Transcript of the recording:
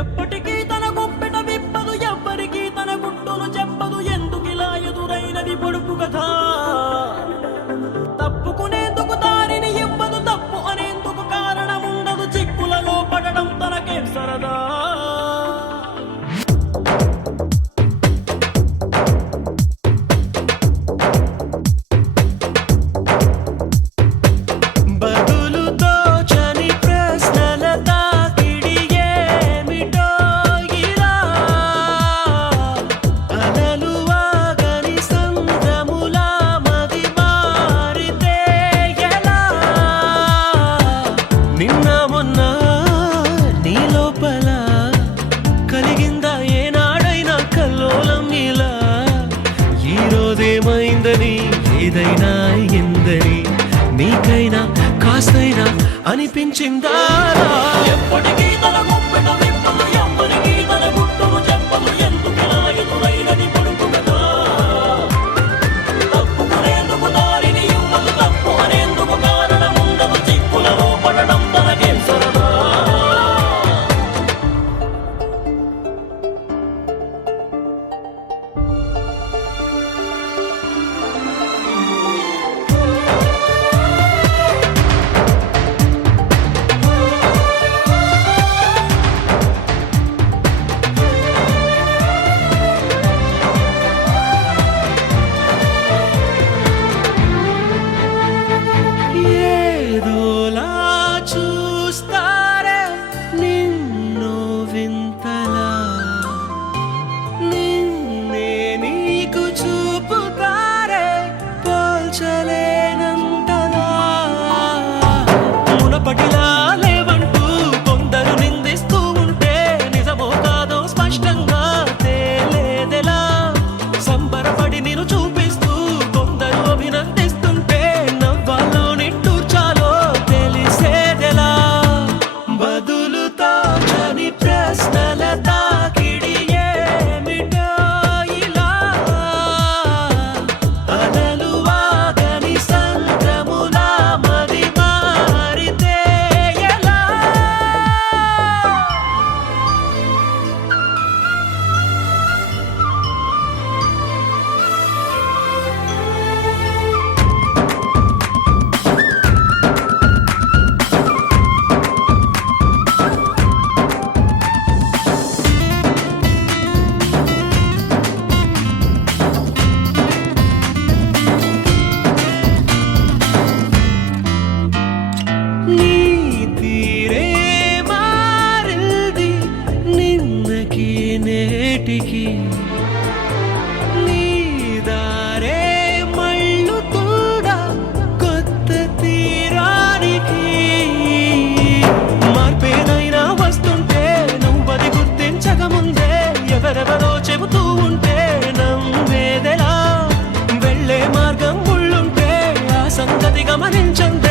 ఎప్పటికీ తన గుప్పెట విప్పదు, ఎవ్వరికీ తన గుట్టును చెప్పదు. ఎందుకిలా ఎదురైనది పొడుపు కథ? తప్పుకునేందుకు దారిని ఇవ్వదు, తప్పు అనేందుకు కారణముండదు. చిక్కులలో పడడం తనకేం సరదా? ఏమైందని ఏదైనా ఎందని నీకైనా కాస్తైనా అనిపించిందా? ఎప్పటికీ తన గుప్పెట విప్పదు, ఎవ్వరికీ తన గుట్టును చెప్పదు. ఎందుకిలా ఎదురైనది పొడుపు కథ? తప్పుకునేందుకు దారిని ఇవ్వదు, తప్పు అనేందుకు కారణముండదు. చిక్కులలో పడడం తనకేం సరదా? మునపటిలా లేవంటూ కొందరు నిందిస్తూ ఉంటే నిజమో కాదో స్పష్టంగా తేలేదెలా? సంబరపడి నిన్ను చూపిస్తూ కొందరు అభినందిస్తుంటే నవ్వాలో నిట్టూర్చాలో తెలిసేదెలా? బదులుతో చని ప్రశ్నల తాకిడి ఏమిటో ఇలా అలలు వాగని సంద్రములా మది మారితే ఎలా? నీ తీరే మారింది నిన్నకి నేటికి, నీ దారే మళ్ళుతూడా కొత్త తీరానికి. మార్పేదైనా వస్తుంటే నువ్వది గుర్తించకముందే ఎవరెవరో చెబుతూ ఉంటే నమ్మేదెలా? వెళ్ళే మార్గం ముళ్ళుంటే ఆ సంగతి గమనించందే